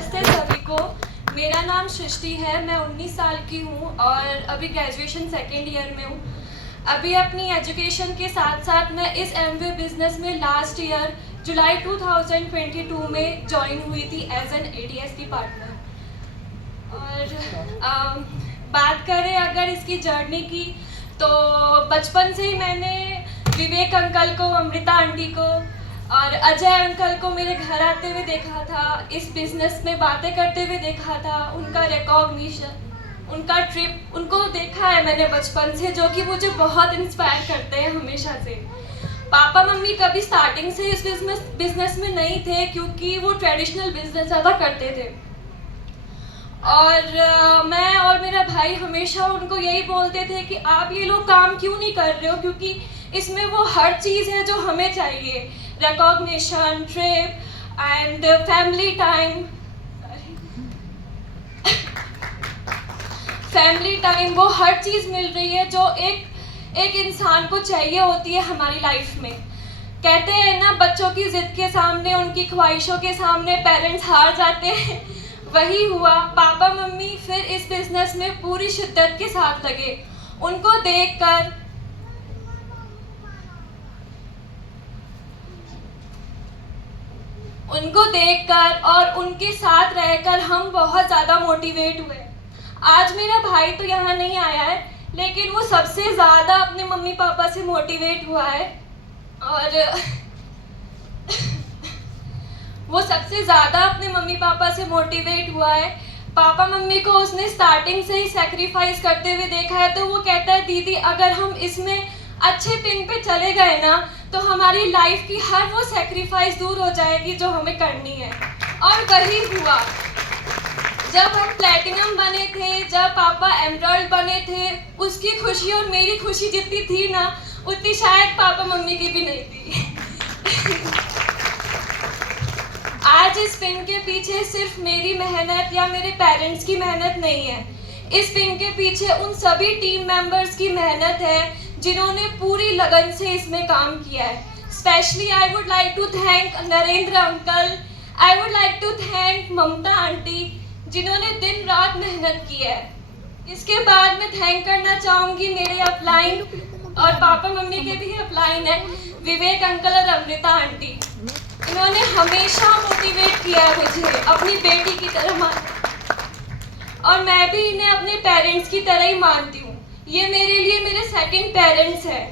नमस्ते सभी को। मेरा नाम सृष्टि है। मैं 19 साल की हूँ और अभी ग्रेजुएशन सेकेंड ईयर में हूँ। अभी अपनी एजुकेशन के साथ साथ मैं इस एमवे बिजनेस में लास्ट ईयर जुलाई 2022 में ज्वाइन हुई थी एज एन एडीएसपी पार्टनर। और बात करें अगर इसकी जर्नी की, तो बचपन से ही मैंने विवेक अंकल को, अमृता आंटी को और अजय अंकल को मेरे घर आते हुए देखा था, इस बिज़नेस में बातें करते हुए देखा था, उनका रिकॉग्निशन, उनका ट्रिप, उनको देखा है मैंने बचपन से, जो कि मुझे बहुत इंस्पायर करते हैं हमेशा से। पापा मम्मी कभी स्टार्टिंग से इस बिजनेस में नहीं थे, क्योंकि वो ट्रेडिशनल बिजनेस ज़्यादा करते थे। और मैं और मेरा भाई हमेशा उनको यही बोलते थे कि आप ये लोग काम क्यों नहीं कर रहे हो, क्योंकि इसमें वो हर चीज़ है जो हमें चाहिए, recognition, trip and family time. Family time, वो हर चीज़ मिल रही है जो एक इंसान को चाहिए होती है हमारी लाइफ में। कहते हैं ना, बच्चों की ज़िद के सामने, उनकी ख्वाहिशों के सामने पेरेंट्स हार जाते हैं। वही हुआ। पापा मम्मी फिर इस बिज़नेस में पूरी शिद्दत के साथ लगे। उनको देखकर और उनके साथ रहकर हम बहुत ज़्यादा मोटिवेट हुए। आज मेरा भाई तो यहाँ नहीं आया है, लेकिन वो सबसे ज़्यादा अपने मम्मी पापा से मोटिवेट हुआ है और वो सबसे ज़्यादा अपने मम्मी पापा से मोटिवेट हुआ है। पापा मम्मी को उसने स्टार्टिंग से ही सेक्रीफाइस करते हुए देखा है, तो वो कहता है, दीदी अगर हम इसमें अच्छे पिन पे चले गए ना, तो हमारी लाइफ की हर वो सेक्रीफाइस दूर हो जाएगी जो हमें करनी है। और वही हुआ। जब हम प्लैटिनम बने थे, जब पापा एमराल्ड बने थे, उसकी खुशी और मेरी खुशी जितनी थी ना, उतनी शायद पापा मम्मी की भी नहीं थी। आज इस पिन के पीछे सिर्फ मेरी मेहनत या मेरे पेरेंट्स की मेहनत नहीं है। इस पिन के पीछे उन सभी टीम मेंबर्स की मेहनत है जिन्होंने पूरी लगन से इसमें काम किया है। Specially I would like to thank Narendra uncle, I would like to thank Mamata aunty, जिन्होंने दिन रात मेहनत की है। इसके बाद मैं थैंक करना चाहूँगी मेरे अपलाइन और पापा मम्मी के भी अपलाइन है, विवेक अंकल और अमृता आंटी। इन्होंने हमेशा मोटिवेट किया है मुझे अपनी बेटी की तरह माना, और मैं भी इन्हें अपने पेरेंट्स की तरह ही मानती हूँ। ये मेरे लिए मेरे सेकंड पेरेंट्स है।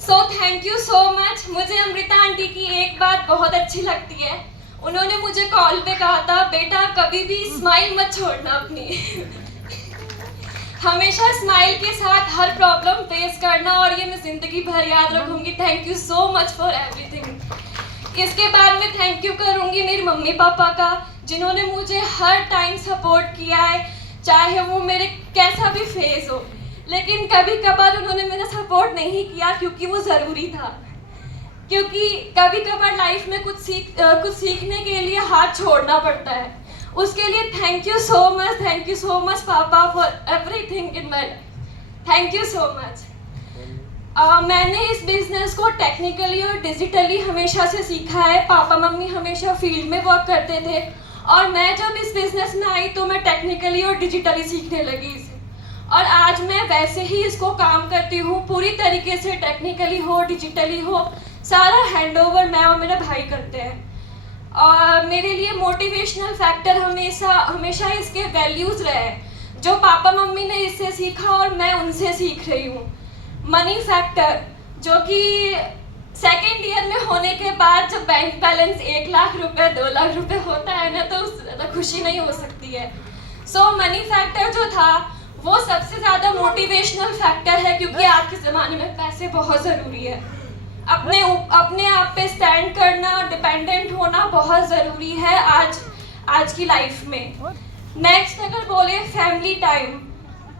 So thank you so much. मुझे अमृता आंटी की एक बात बहुत अच्छी लगती है, उन्होंने मुझे कॉल पे कहा था, बेटा कभी भी स्माइल मत छोड़ना अपनी। हमेशा स्माइल के साथ हर प्रॉब्लम फेस करना, और ये मैं ज़िंदगी भर याद रखूँगी। Thank you so much for everything. इसके बाद मैं थैंक यू करूँगी मेरे मम्मी पापा का, जिन्होंने मुझे हर टाइम सपोर्ट किया है, चाहे वो मेरे कैसा भी फेस हो। लेकिन कभी कभार उन्होंने मेरा सपोर्ट नहीं किया, क्योंकि वो ज़रूरी था। क्योंकि कभी कभार लाइफ में कुछ सीखने के लिए हाथ छोड़ना पड़ता है। उसके लिए थैंक यू सो मच पापा for everything in my life. Thank you so much. मैंने इस बिज़नेस को टेक्निकली और डिजिटली हमेशा से सीखा है। पापा मम्मी हमेशा फील्ड में वर्क करते थे, और मैं जब इस बिज़नेस में आई तो मैं टेक्निकली और डिजिटली सीखने लगी इसे, और आज मैं वैसे ही इसको काम करती हूँ। पूरी तरीके से टेक्निकली हो, डिजिटली हो, सारा हैंडओवर मैं और मेरा भाई करते हैं। और मेरे लिए मोटिवेशनल फैक्टर हमेशा इसके वैल्यूज़ रहे हैं, जो पापा मम्मी ने इससे सीखा और मैं उनसे सीख रही हूँ। मनी फैक्टर, जो कि सेकेंड ईयर में होने के बाद जब बैंक बैलेंस 1 लाख रुपए 2 लाख रुपए होता है ना, तो उससे ज़्यादा खुशी नहीं हो सकती है। सो मनी फैक्टर जो था वो सबसे ज़्यादा मोटिवेशनल फैक्टर है, क्योंकि आज के ज़माने में पैसे बहुत ज़रूरी है। अपने आप पे स्टैंड करना, डिपेंडेंट होना बहुत ज़रूरी है आज की लाइफ में। नेक्स्ट अगर बोले फैमिली टाइम,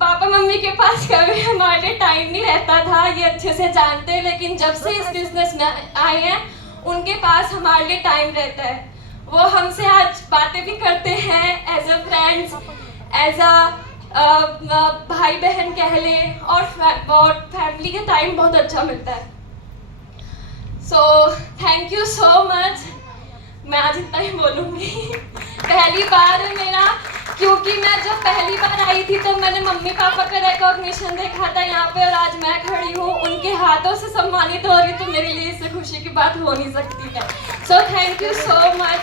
पापा मम्मी के पास कभी हमारे लिए टाइम नहीं रहता था, ये अच्छे से जानते हैं। लेकिन जब से इस बिज़नेस में आए हैं, उनके पास हमारे लिए टाइम रहता है। वो हमसे आज बातें भी करते हैं as a friends, as a भाई बहन कह ले, और फैमिली का टाइम बहुत अच्छा मिलता है। So thank you so much. मैं आज इतना ही बोलूँगी। पहली बार है मेरा, क्योंकि मैं जब पहली बार आई थी तो मैंने मम्मी पापा का रिकॉग्निशन देखा था यहाँ पे, और आज मैं खड़ी हूँ उनके हाथों से सम्मानित हो रही, तो मेरे लिए इससे खुशी की बात हो नहीं सकती है। So thank you so much.